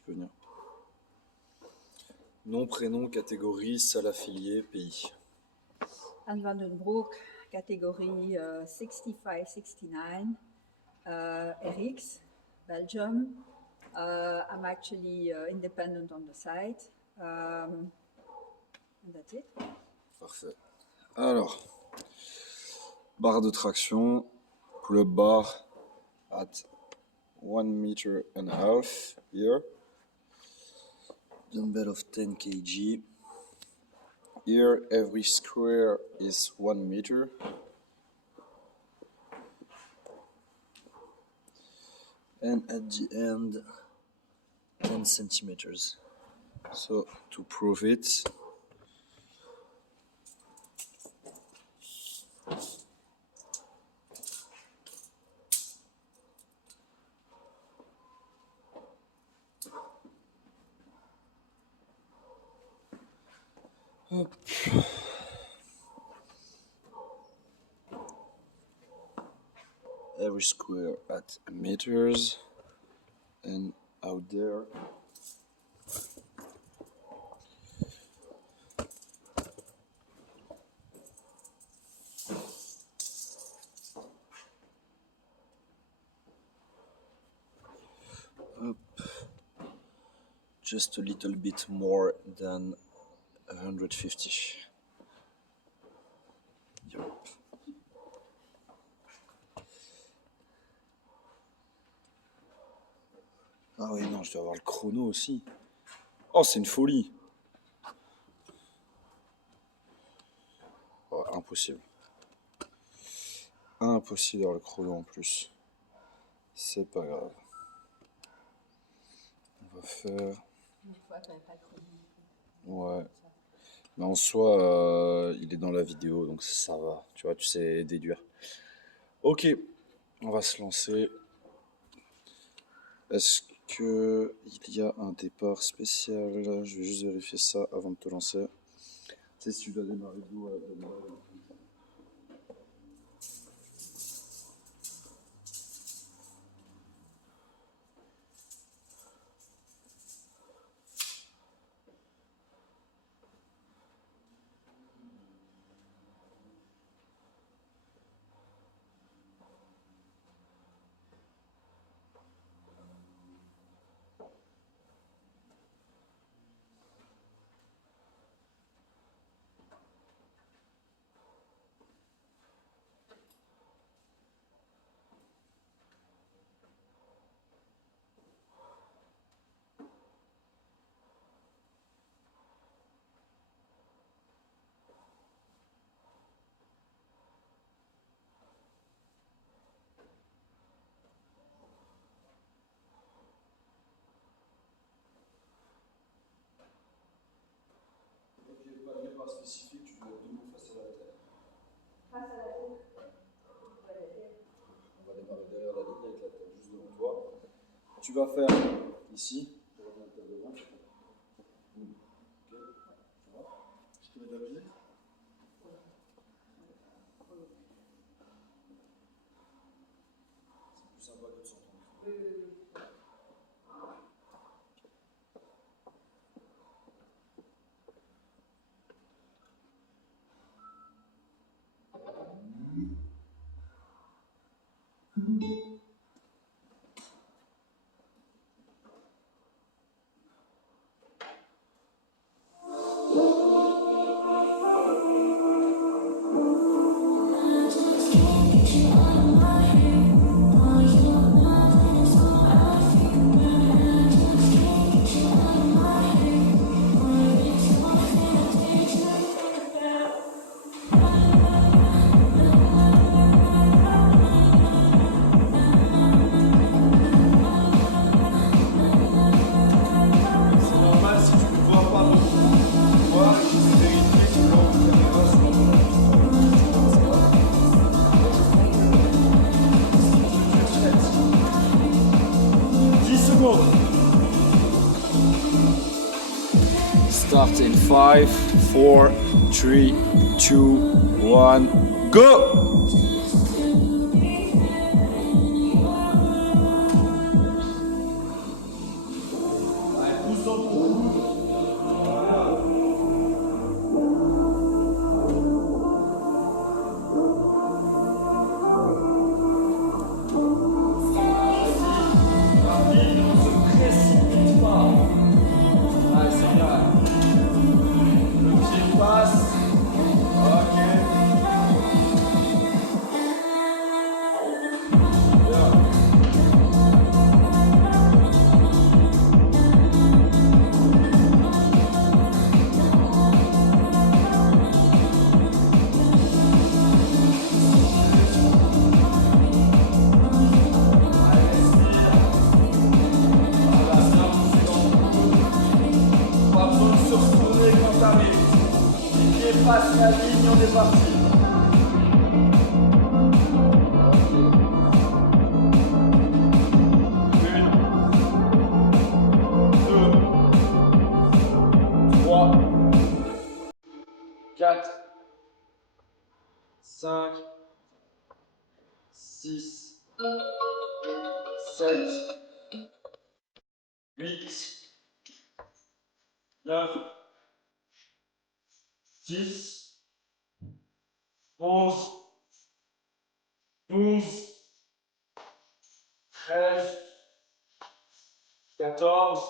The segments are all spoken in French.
tu peux venir. Nom, prénom, catégorie, salle affiliée, pays. Anne van den Broek, catégorie 65-69, RX, Belgium. I'm actually independent on the site. And that's it. Parfait. Alors, barre de traction, pull-up bar at 1.5 meters here. Dumbbell of 10 kg. Here, every square is 1 meter. And at the end, 10 centimeters. So, to prove it, hop. Every square at meters, and out there up just a little bit more than 150. Yep. Ah oui, non, je dois avoir le chrono aussi. Oh, c'est une folie. Oh, impossible. Impossible d'avoir le chrono en plus. C'est pas grave. On va faire... Ouais. Mais en soi, il est dans la vidéo, donc ça va. Tu vois, tu sais déduire. Ok, on va se lancer. Est-ce qu'il y a un départ spécial? Je vais juste vérifier ça avant de te lancer. Tu sais, si tu dois démarrer d'où spécifique, tu dois être debout face à la terre. Face à la tête. On va démarrer derrière la ligne avec la tête juste devant toi. Tu vas faire ici. Tu reviens la tête devant. Ok, ça va? Je te mets de la musique. C'est plus sympa que de s'entendre. Oui, oui, oui. Start in 5, 4, 3, 2, 1, go! Passe la ligne, on est parti. Une, deux, trois, quatre, cinq, six, sept, huit, neuf, 10, 11, 12, 13, 14,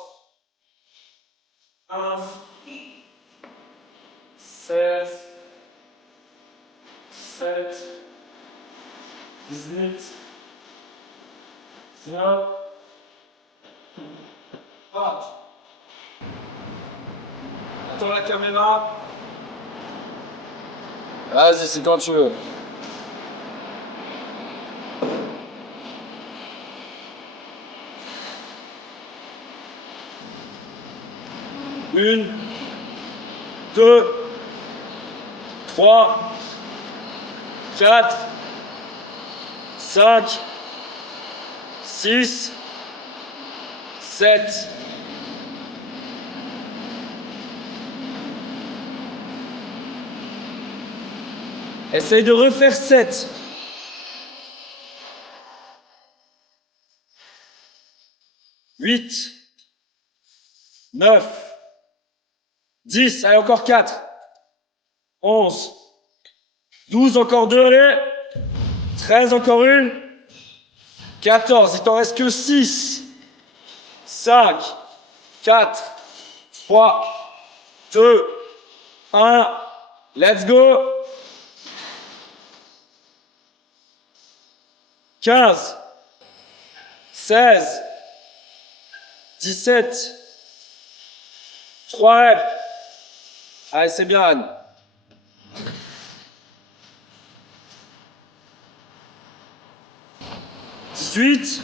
15, 16, 17, 18, 19, 20. Attends la caméra. Vas-y, c'est quand tu veux. Une, deux, trois, quatre, cinq, six, sept. Essaye de refaire 7. 8. 9. 10. Allez, encore 4. 11. 12, encore 2, allez. 13, encore une. 14, il t'en reste que 6. 5. 4. 3. 2. 1. Let's go. 15, 16, 17, 3 reps. Allez, c'est bien, Anne. 18,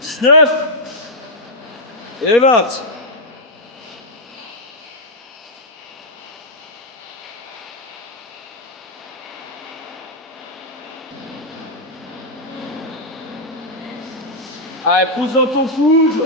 19 et 20. Allez, pousse dans ton food.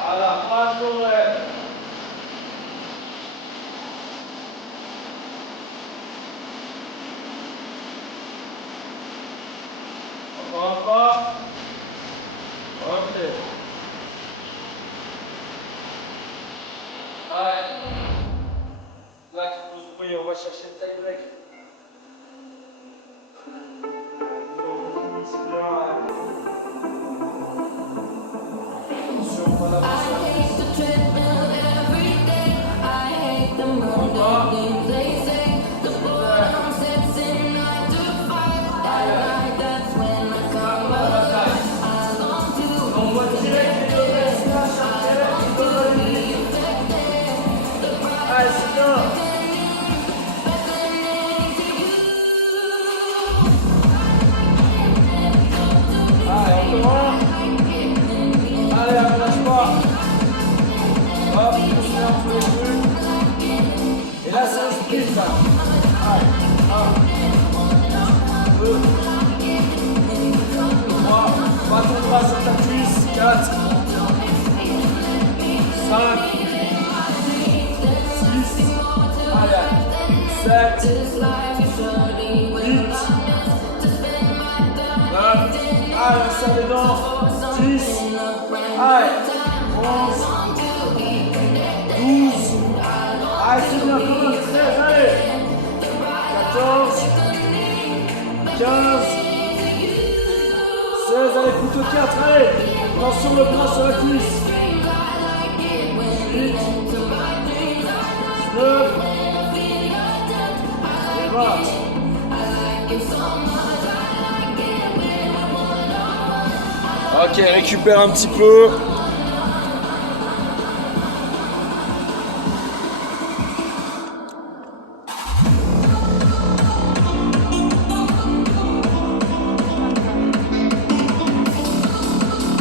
Voilà, pas de problème. Encore un pas. Ok. Allez. Là, oui, on va chercher le taille break. C'est bien. Et là, c'est un sprint, ça. Pas ton bras sur ta cuisse. 4, 5, 6, allez, 7, 8, 9, allez, on serre les dents, 10, allez, 11, 12, allez, c'est bien, 13, allez, 14, 15, 16, allez, couteau 4, allez, attention le bras sur la cuisse, 8, 19, et 20. Ok, récupère un petit peu.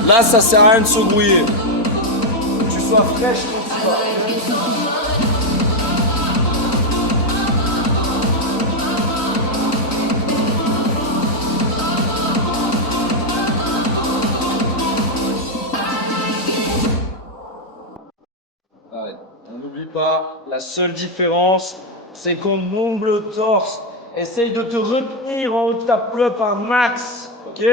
Là, ça sert à rien de se grouiller. Que tu sois fraîche quand tu vas. Allez, on n'oublie pas, la seule différence, c'est qu'on monte le torse. Essaye de te retenir en haut de ta pleupe un max, ok?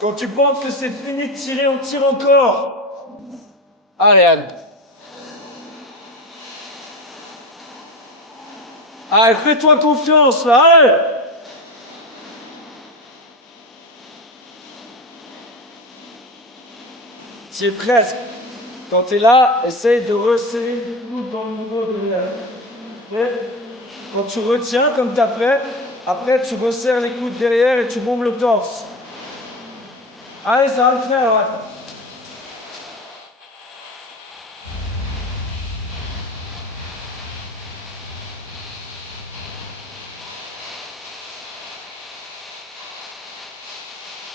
Quand tu penses que c'est fini de tirer, on tire encore. Allez, Anne. Allez, fais-toi confiance, là, allez. Tu es presque. Quand tu es là, essaye de resserrer les coudes dans le niveau de l'air. Quand tu retiens comme tu as fait, après tu resserres les coudes derrière et tu bombes le torse. Allez, ça va le faire, ouais.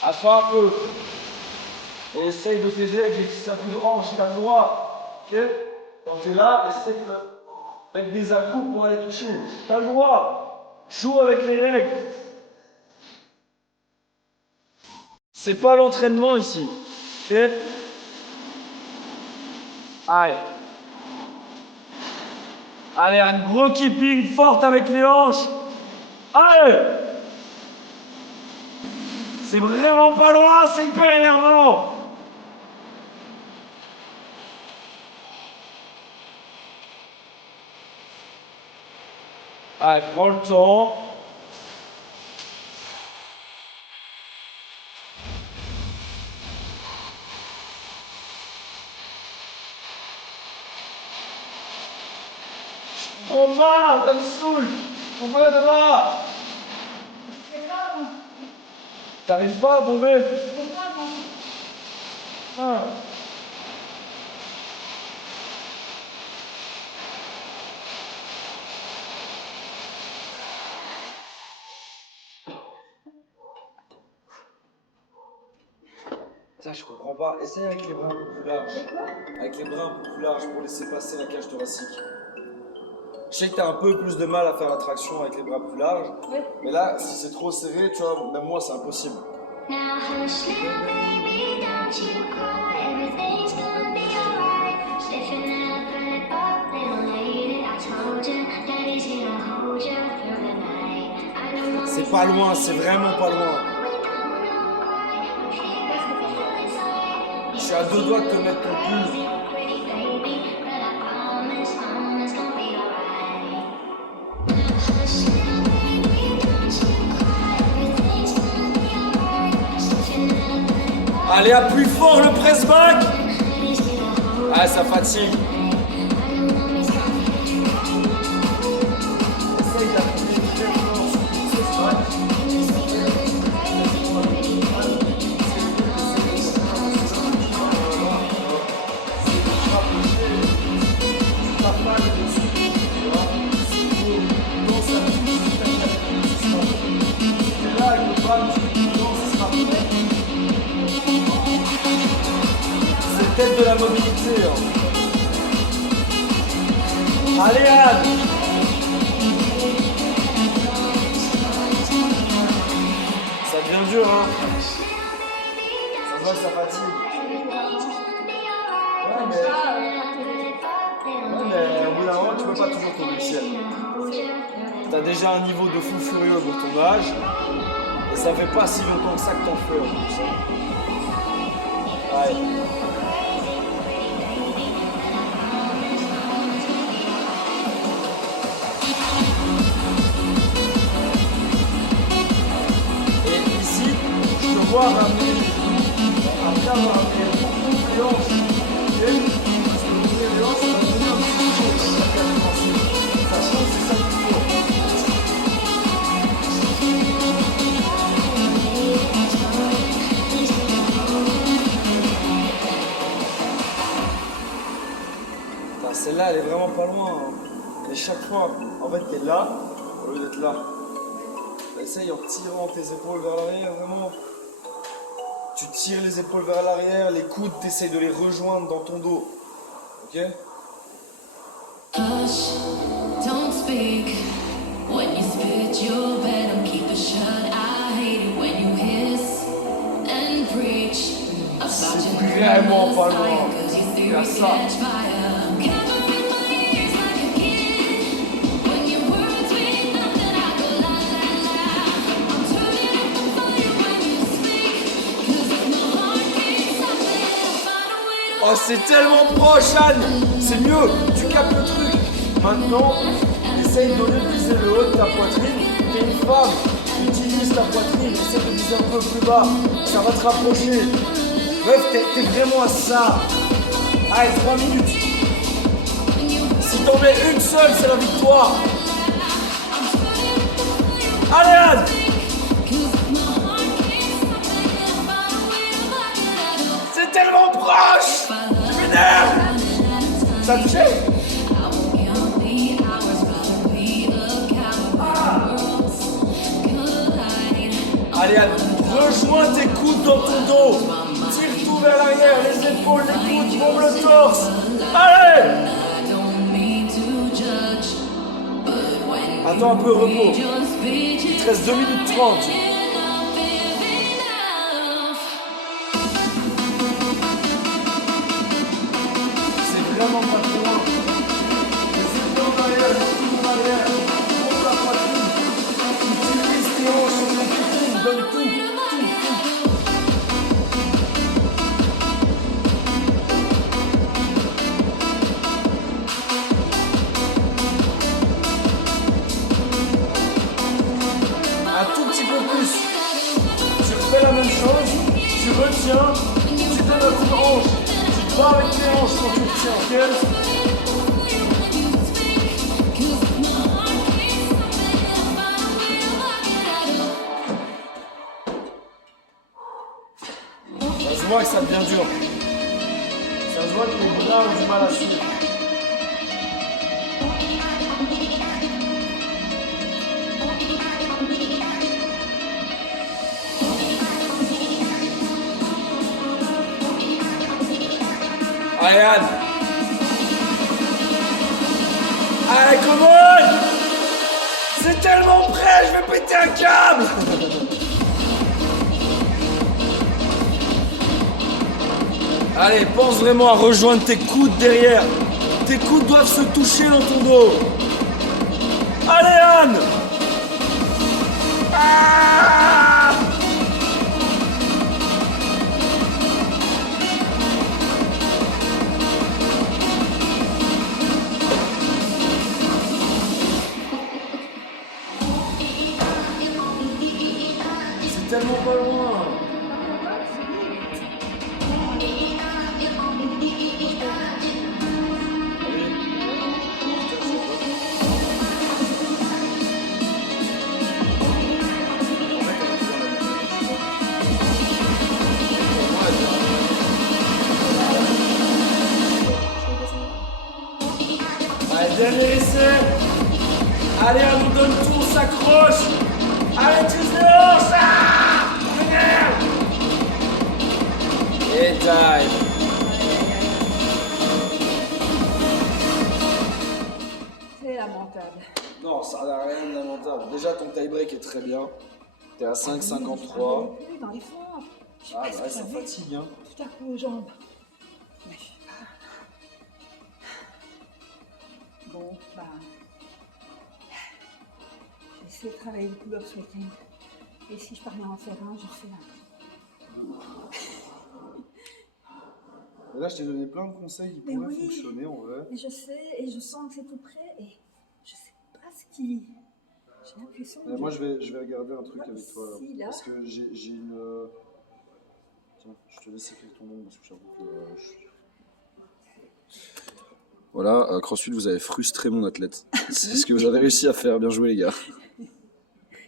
Assois un peu. Et essaye de t'aider avec les petits appuis de hanche, t'as le droit. Ok? Quand tu es là, essaye de avec des à-coups pour aller toucher. T'as le droit. Joue avec les règles. C'est pas l'entraînement ici. Ok? Allez. Allez, un gros keeping fort avec les hanches. Allez! C'est vraiment pas loin, c'est hyper énervant. Allez, prends le temps. On va, ça me saoule. On va là. T'arrives pas à bomber? Ah. Ça, je comprends pas. Essaye avec les bras un peu plus larges. Avec les bras un peu plus larges pour laisser passer la cage thoracique. Je sais que t'as un peu plus de mal à faire la traction avec les bras plus larges. Oui. Mais là, si c'est trop serré, tu vois, même moi, c'est impossible. Now hush, little baby, don't you cry. Everything's gonna be alright. Stiffen up, pull it up, little lady. I told you, daddy's gonna hold you through the night. C'est pas loin, c'est vraiment pas loin. Je suis à 2 doigts de te mettre ton pouce. Allez, appuie fort le press back. Ah, ça fatigue. Essaye d'appuyer très fort sur le press back. C'est peut-être de la mobilité. Hein. Allez, Anne. tomber le ciel. T'as déjà un niveau de fou furieux pour ton âge. Et ça fait pas si longtemps que ça que t'en fais en plus. Ouais. Et ici, je te vois ramener un cadre, ramener beaucoup de violence. Et parce que beaucoup de violence, ça va donner un petit chose. Ça change, c'est ça qu'il faut. Celle-là, elle est vraiment pas loin. Hein. Et chaque fois, en fait, t'es là, au lieu d'être là. Essaye en tirant tes épaules vers l'arrière, vraiment. Tu tires les épaules vers l'arrière, les coudes, t'essayes de les rejoindre dans ton dos. Ok? Hush, don't speak. When you spit your venom, keep it shut. I hate it when you hiss and preach about C'est your vraiment pas fire, loin. 'cause your Il y a theories ça. catch fire. Covering my ears like a kid. When your words mean nothing, I go la la la. I'm turning up the fire when you speak. 'Cause if my heart can't stop it, I'll find a way to. Oh, c'est tellement proche, Anne! C'est mieux, tu captes le truc. Maintenant, essaye de viser le haut de ta poitrine. T'es une femme, utilise ta poitrine, essaye de viser un peu plus bas. Ça va te rapprocher. Meuf, t'es vraiment à ça. Allez, 3 minutes. Si t'en mets une seule, c'est la victoire. Allez, Anne! C'est tellement proche! Tu m'énerves! Ça te fait? Allez, Anne, rejoins tes coudes dans ton dos. Tire tout vers l'arrière, les épaules, les coudes, bombe le torse. Allez! Attends un peu, repos. Il te reste 2 minutes 30. C'est vraiment pas trop loin. Les épaules en arrière, les coudes en arrière. Monte la poitrine. Utilise tes hanches sur ton poitrine. Donne tout. Un tout petit peu plus. Tu refais la même chose, tu retiens, tu donnes un coup de hanche. Tu te bats avec tes hanches quand tu retiens, ok? Ça se voit que ça devient dur. Ça se voit que les bras ont du mal à suivre. Allez, Anne. Allez, come on. C'est tellement près, je vais péter un câble. Allez, pense vraiment à rejoindre tes coudes derrière. Tes coudes doivent se toucher dans ton dos. Allez, Anne. Ah! C'est tellement pas loin. Allez, dernier essai. Allez, on nous donne tout, on s'accroche. Allez, tu te lances. Et time. C'est lamentable. Non, ça n'a rien de lamentable. Déjà, ton tie-break est très bien. T'es à 5,53. Plus dans les fentes. Je suis Ah, presque ouais, ça crevée. fatigue, hein. Tout à coup aux jambes. Mais je sais pas. Bon, bah, essayé de travailler le pull-up ce week-end. Et si je parviens à en faire un, je refais un. Et là, je t'ai donné plein de conseils qui Mais pourraient oui. fonctionner en vrai. Et je sais, et je sens que c'est tout prêt, et je sais pas ce qui... J'ai l'impression que... Moi, je vais regarder un truc Ouais, avec toi. si, là. Parce que j'ai une. Tiens, je te laisse écrire ton nom parce que j'avoue que. Voilà, CrossFit, vous avez frustré mon athlète. C'est ce que vous avez réussi à faire. Bien joué, les gars.